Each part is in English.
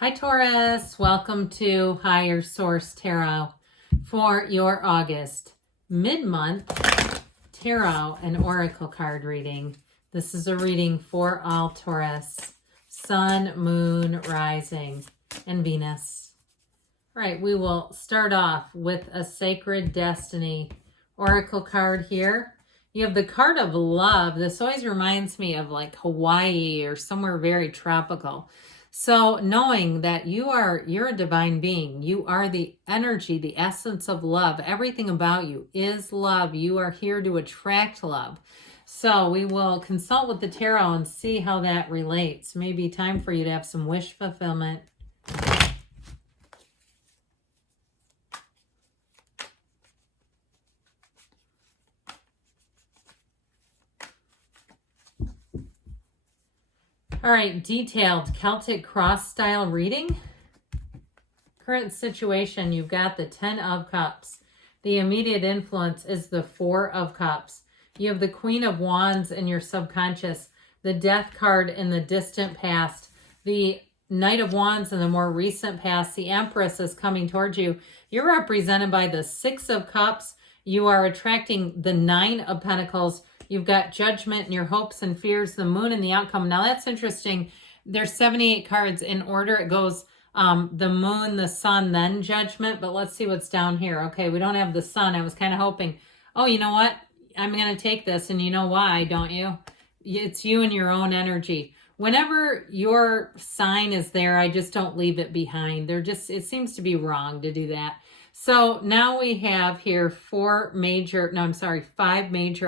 Hi Taurus, welcome to Higher Source Tarot for your August mid-month tarot and oracle card reading. This is a reading for all Taurus, Sun, Moon, Rising, and Venus. All right, we will start off with a Sacred Destiny oracle card here. You have the card of love. This always reminds me of like Hawaii or somewhere very tropical. So knowing that you're a divine being, you are the energy, the essence of love. Everything about you is love. You are here to attract love. So we will consult with the tarot and see how that relates. Maybe time for you to have some wish fulfillment. All right, detailed Celtic cross style reading. Current situation, you've got the 10 of Cups. The immediate influence is the 4 of Cups. You have the Queen of Wands in your subconscious, the Death card in the distant past, the Knight of Wands in the more recent past. The Empress is coming towards you. You're represented by the 6 of Cups. You are attracting the 9 of Pentacles. You've got Judgment and your hopes and fears, the Moon and the outcome. Now that's interesting. There's 78 cards in order. It goes the Moon, the Sun, then Judgment. But let's see what's down here. Okay, we don't have the Sun. I was kind of hoping, oh, you know what? I'm going to take this. And you know why, don't you? It's you and your own energy. Whenever your sign is there, I just don't leave it behind. It seems to be wrong to do that. So now we have here 5 major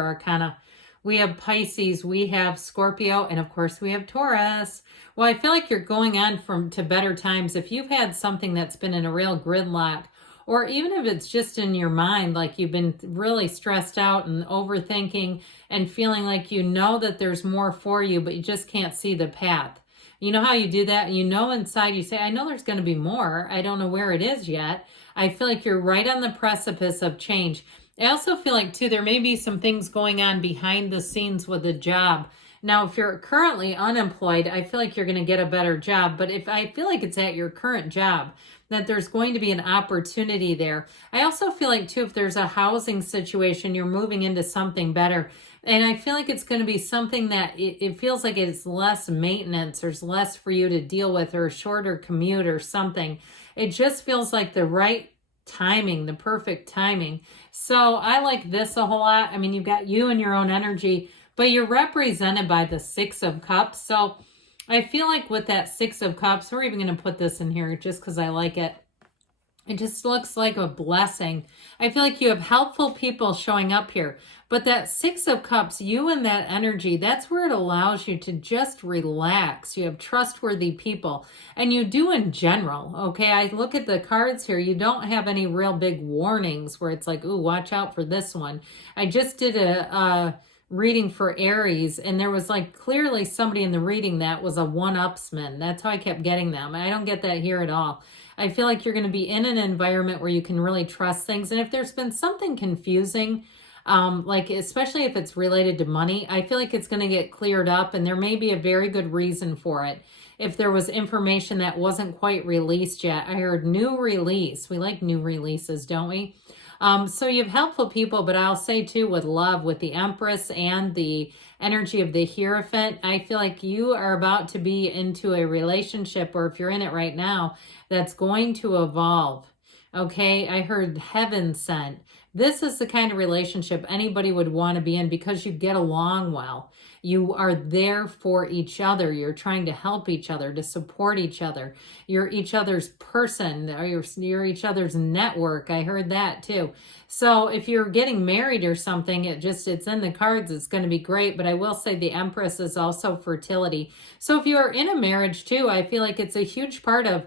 arcana. We have Pisces, we have Scorpio, and of course we have Taurus. Well, I feel like you're going on to better times. If you've had something that's been in a real gridlock, or even if it's just in your mind, like you've been really stressed out and overthinking and feeling like you know that there's more for you, but you just can't see the path. You know how you do that? You know inside you say, I know there's going to be more. I don't know where it is yet. I feel like you're right on the precipice of change. I also feel like, too, there may be some things going on behind the scenes with a job. Now, if you're currently unemployed, I feel like you're going to get a better job. But if I feel like it's at your current job, that there's going to be an opportunity there. I also feel like, too, if there's a housing situation, you're moving into something better. And I feel like it's going to be something that it feels like it's less maintenance. There's less for you to deal with, or a shorter commute or something. It just feels like the right timing, the perfect timing. So I like this a whole lot. I mean, you've got you and your own energy, but you're represented by the 6 of Cups. So I feel like with that 6 of Cups, we're even going to put this in here just because I like it. It just looks like a blessing. I feel like you have helpful people showing up here. But that 6 of Cups, you and that energy, that's where it allows you to just relax. You have trustworthy people. And you do in general, okay? I look at the cards here. You don't have any real big warnings where it's like, ooh, watch out for this one. I just did a reading for Aries, and there was like clearly somebody in the reading that was a one-upsman. That's how I kept getting them. I don't get that here at all. I feel like you're going to be in an environment where you can really trust things. And if there's been something confusing, like especially if it's related to money, I feel like it's going to get cleared up, and there may be a very good reason for it. If there was information that wasn't quite released yet, I heard new release. We like new releases, don't we? So you have helpful people, but I'll say too, with love, with the Empress and the energy of the Hierophant, I feel like you are about to be into a relationship, or if you're in it right now, that's going to evolve. Okay, I heard heaven sent. This is the kind of relationship anybody would want to be in because you get along well. You are there for each other. You're trying to help each other, to support each other. You're each other's person, or you're each other's network. I heard that too. So if you're getting married or something, it's in the cards. It's going to be great. But I will say the Empress is also fertility. So if you're in a marriage too, I feel like it's a huge part of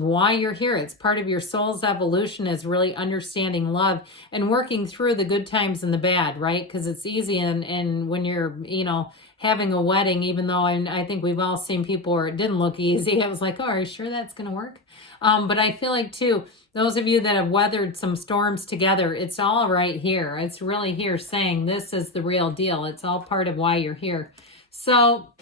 why you're here. It's part of your soul's evolution, is really understanding love and working through the good times and the bad, right? Because it's easy and when you're, having a wedding, even though I think we've all seen people where it didn't look easy. I was like, oh, are you sure that's going to work? But I feel like too, those of you that have weathered some storms together, it's all right here. It's really here saying this is the real deal. It's all part of why you're here. So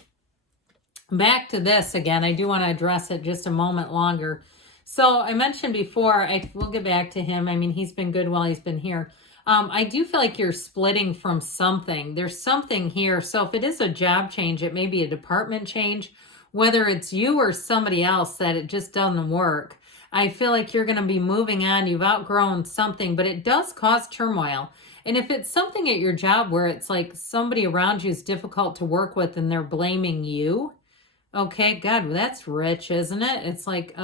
Back to this again, I do want to address it just a moment longer. So I mentioned before, we'll get back to him. I mean, he's been good while he's been here. I do feel like you're splitting from something. There's something here. So if it is a job change, it may be a department change, whether it's you or somebody else that it just doesn't work. I feel like you're going to be moving on. You've outgrown something, but it does cause turmoil. And if it's something at your job where it's like somebody around you is difficult to work with and they're blaming you, okay, God, that's rich, isn't it? It's like,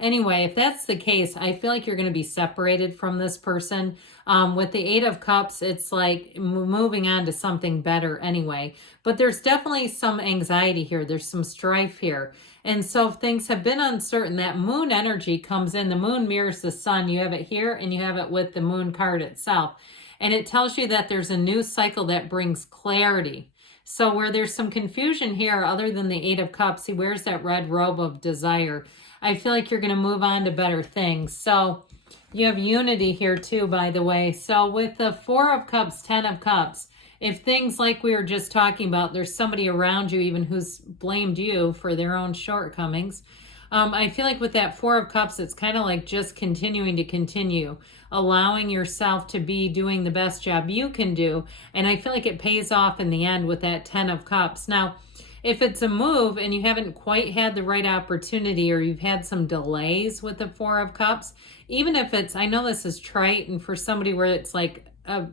anyway, if that's the case, I feel like you're going to be separated from this person. With the Eight of Cups, it's like moving on to something better anyway. But there's definitely some anxiety here. There's some strife here. And so if things have been uncertain, that moon energy comes in. The moon mirrors the sun. You have it here and you have it with the moon card itself. And it tells you that there's a new cycle that brings clarity. So where there's some confusion here, other than the Eight of Cups, he wears that red robe of desire. I feel like you're going to move on to better things. So you have unity here too, by the way. So with the Four of Cups, Ten of Cups, if things like we were just talking about, there's somebody around you even who's blamed you for their own shortcomings. I feel like with that Four of Cups, it's kind of like just continuing to continue, allowing yourself to be doing the best job you can do. And I feel like it pays off in the end with that Ten of Cups. Now, if it's a move and you haven't quite had the right opportunity or you've had some delays with the Four of Cups, even if it's, I know this is trite and for somebody where it's like a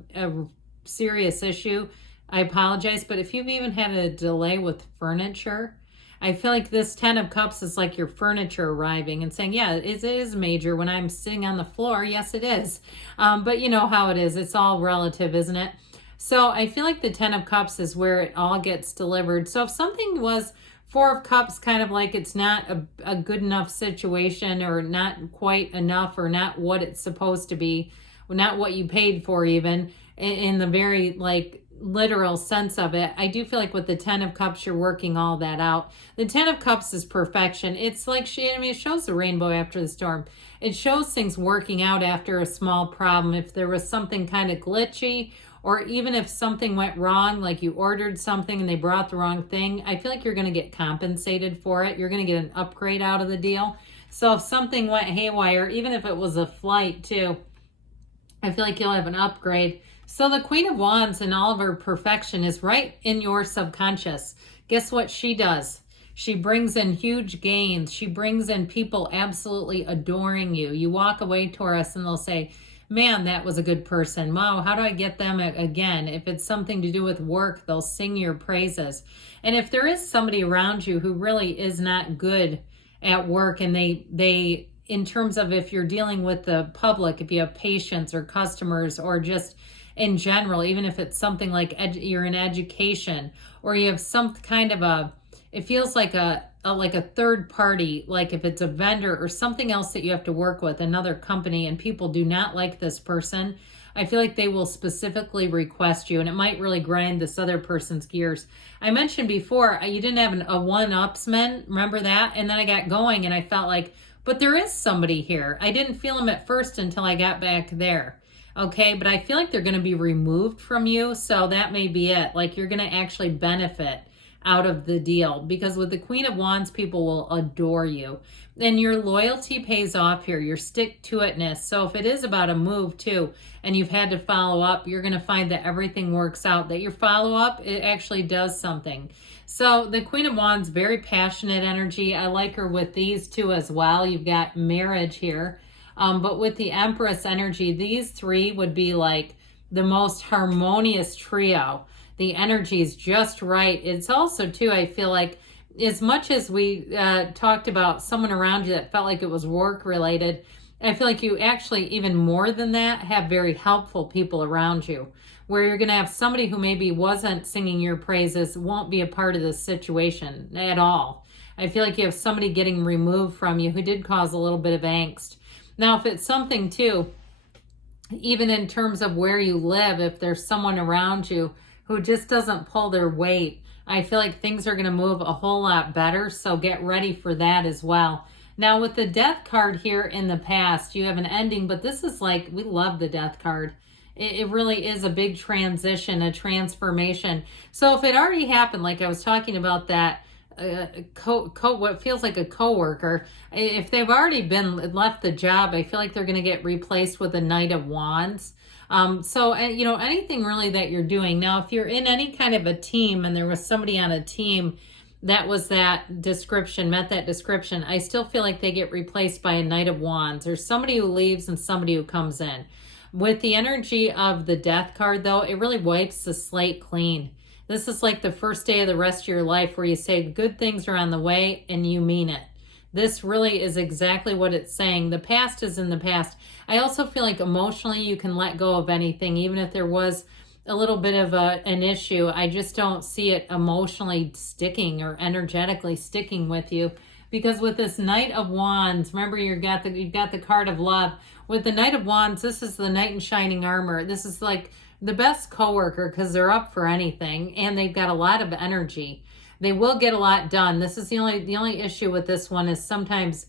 serious issue, I apologize. But if you've even had a delay with furniture, I feel like this Ten of Cups is like your furniture arriving and saying, yeah, it is major when I'm sitting on the floor. Yes, it is. But you know how it is. It's all relative, isn't it? So I feel like the Ten of Cups is where it all gets delivered. So if something was Four of Cups, kind of like it's not a good enough situation or not quite enough or not what it's supposed to be, not what you paid for even, in the very like literal sense of it, I do feel like with the Ten of Cups, you're working all that out. The Ten of Cups is perfection. It's like, it shows the rainbow after the storm. It shows things working out after a small problem. If there was something kind of glitchy, or even if something went wrong, like you ordered something and they brought the wrong thing, I feel like you're going to get compensated for it. You're going to get an upgrade out of the deal. So if something went haywire, even if it was a flight too, I feel like you'll have an upgrade. So the Queen of Wands and all of her perfection is right in your subconscious. Guess what she does? She brings in huge gains. She brings in people absolutely adoring you. You walk away, Taurus, and they'll say, man, that was a good person. Wow, how do I get them again? If it's something to do with work, they'll sing your praises. And if there is somebody around you who really is not good at work, and they in terms of if you're dealing with the public, if you have patients or customers or just in general, even if it's something like you're in education or you have some kind of it feels like a third party, like if it's a vendor or something else that you have to work with, another company, and people do not like this person, I feel like they will specifically request you, and it might really grind this other person's gears. I mentioned before, you didn't have a one-upsman, remember that? And then I got going and I felt like, but there is somebody here. I didn't feel him at first until I got back there. Okay, but I feel like they're going to be removed from you, so that may be it. Like you're going to actually benefit out of the deal, because with the Queen of Wands, people will adore you. And your loyalty pays off here, your stick-to-itness. So if it is about a move too, and you've had to follow up, you're going to find that everything works out, that your follow-up, it actually does something. So the Queen of Wands, very passionate energy. I like her with these two as well. You've got marriage here. But with the Empress energy, these three would be like the most harmonious trio. The energy is just right. It's also, too, I feel like, as much as we talked about someone around you that felt like it was work-related, I feel like you actually, even more than that, have very helpful people around you, where you're going to have somebody who maybe wasn't singing your praises, won't be a part of this situation at all. I feel like you have somebody getting removed from you who did cause a little bit of angst. Now, if it's something, too, even in terms of where you live, if there's someone around you who just doesn't pull their weight, I feel like things are going to move a whole lot better, so get ready for that as well. Now, with the Death card here in the past, you have an ending, but this is like, we love the Death card. It really is a big transition, a transformation. So if it already happened, like I was talking about that what feels like a coworker. If they've already been left the job, I feel like they're going to get replaced with a Knight of Wands. So, you know, anything really that you're doing. Now, if you're in any kind of a team and there was somebody on a team that was that description, met that description, I still feel like they get replaced by a Knight of Wands. There's somebody who leaves and somebody who comes in. With the energy of the Death card, though, it really wipes the slate clean. This is like the first day of the rest of your life where you say good things are on the way and you mean it. This really is exactly what it's saying. The past is in the past. I also feel like emotionally you can let go of anything, even if there was a little bit of an issue. I just don't see it emotionally sticking or energetically sticking with you. Because with this Knight of Wands, remember you've got the card of love. With the Knight of Wands, this is the Knight in shining armor. This is like the best coworker because they're up for anything and they've got a lot of energy. They will get a lot done. This is the only issue with this one is sometimes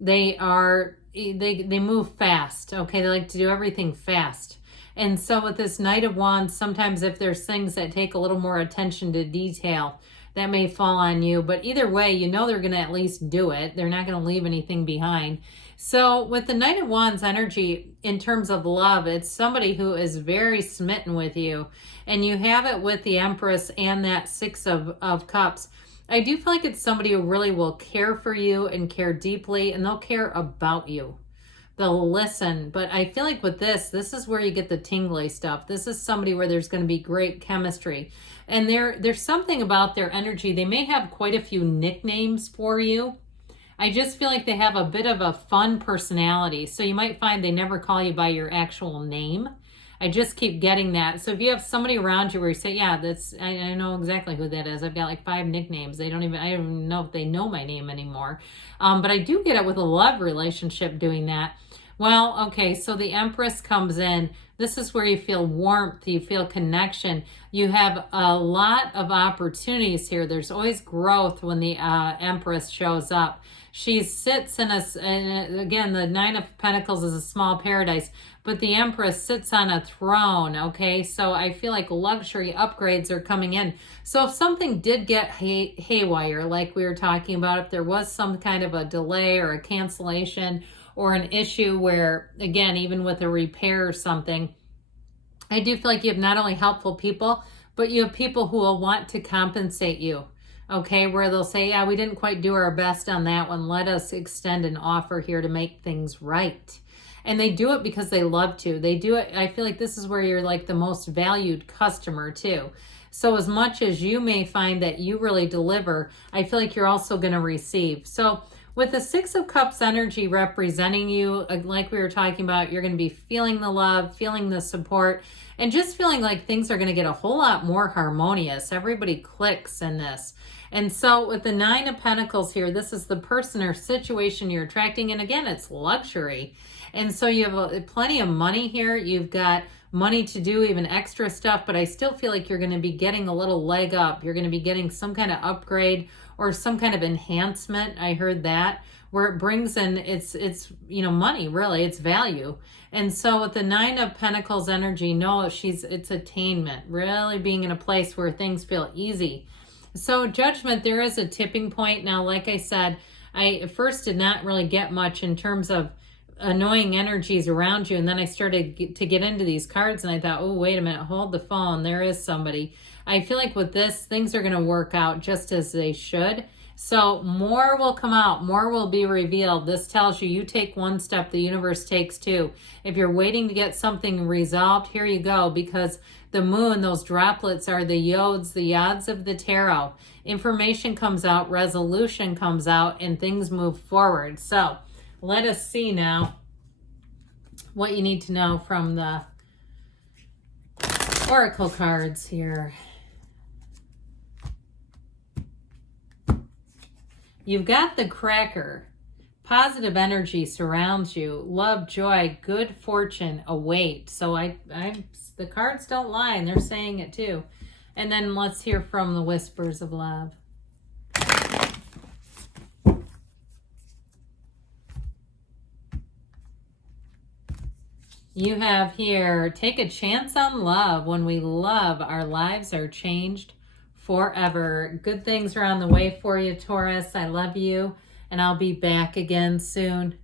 they move fast. Okay, they like to do everything fast. And so with this Knight of Wands, sometimes if there's things that take a little more attention to detail, that may fall on you. But either way, you know they're going to at least do it. They're not going to leave anything behind. So with the Knight of Wands energy, in terms of love, it's somebody who is very smitten with you. And you have it with the Empress and that Six of Cups. I do feel like it's somebody who really will care for you and care deeply, and they'll care about you. They'll listen. But I feel like with this is where you get the tingly stuff. This is somebody where there's going to be great chemistry. And there's something about their energy. They may have quite a few nicknames for you. I just feel like they have a bit of a fun personality. So you might find they never call you by your actual name. I just keep getting that. So if you have somebody around you where you say, yeah, I know exactly who that is. I've got like 5 nicknames. I don't even know if they know my name anymore. But I do get it with a love relationship doing that. Well, okay, so the Empress comes in. This is where you feel warmth, you feel connection. You have a lot of opportunities here. There's always growth when the Empress shows up. She sits and again, the Nine of Pentacles is a small paradise, but the Empress sits on a throne, okay? So I feel like luxury upgrades are coming in. So if something did get haywire, like we were talking about, if there was some kind of a delay or a cancellation or an issue where, again, even with a repair or something, I do feel like you have not only helpful people, but you have people who will want to compensate you. Okay, where they'll say, yeah, we didn't quite do our best on that one. Let us extend an offer here to make things right. And they do it because they love to. They do it, I feel like this is where you're like the most valued customer too. So as much as you may find that you really deliver, I feel like you're also going to receive. So with the Six of Cups energy representing you, like we were talking about, you're going to be feeling the love, feeling the support, and just feeling like things are going to get a whole lot more harmonious. Everybody clicks in this. And so with the Nine of Pentacles here, this is the person or situation you're attracting. And again, it's luxury. And so you have plenty of money here. You've got money to do even extra stuff, but I still feel like you're going to be getting a little leg up. You're going to be getting some kind of upgrade or some kind of enhancement. I heard that, where it brings in it's money, really, it's value. And so with the Nine of Pentacles energy, no, it's attainment, really being in a place where things feel easy. So Judgment, there is a tipping point. Now, like I said, I at first did not really get much in terms of annoying energies around you. And then I started to get into these cards and I thought, oh, wait a minute, hold the phone. There is somebody. I feel like with this, things are going to work out just as they should. So more will come out, more will be revealed. This tells you take one step, the universe takes two. If you're waiting to get something resolved, here you go, because the moon, those droplets are the yods of the tarot. Information comes out, resolution comes out, and things move forward. So let us see now what you need to know from the oracle cards here. You've got the Cracker. Positive energy surrounds you. Love, joy, good fortune await. So the cards don't lie, and they're saying it too. And then let's hear from the Whispers of Love. You have here, take a chance on love. When we love, our lives are changed forever. Good things are on the way for you, Taurus. I love you, and I'll be back again soon.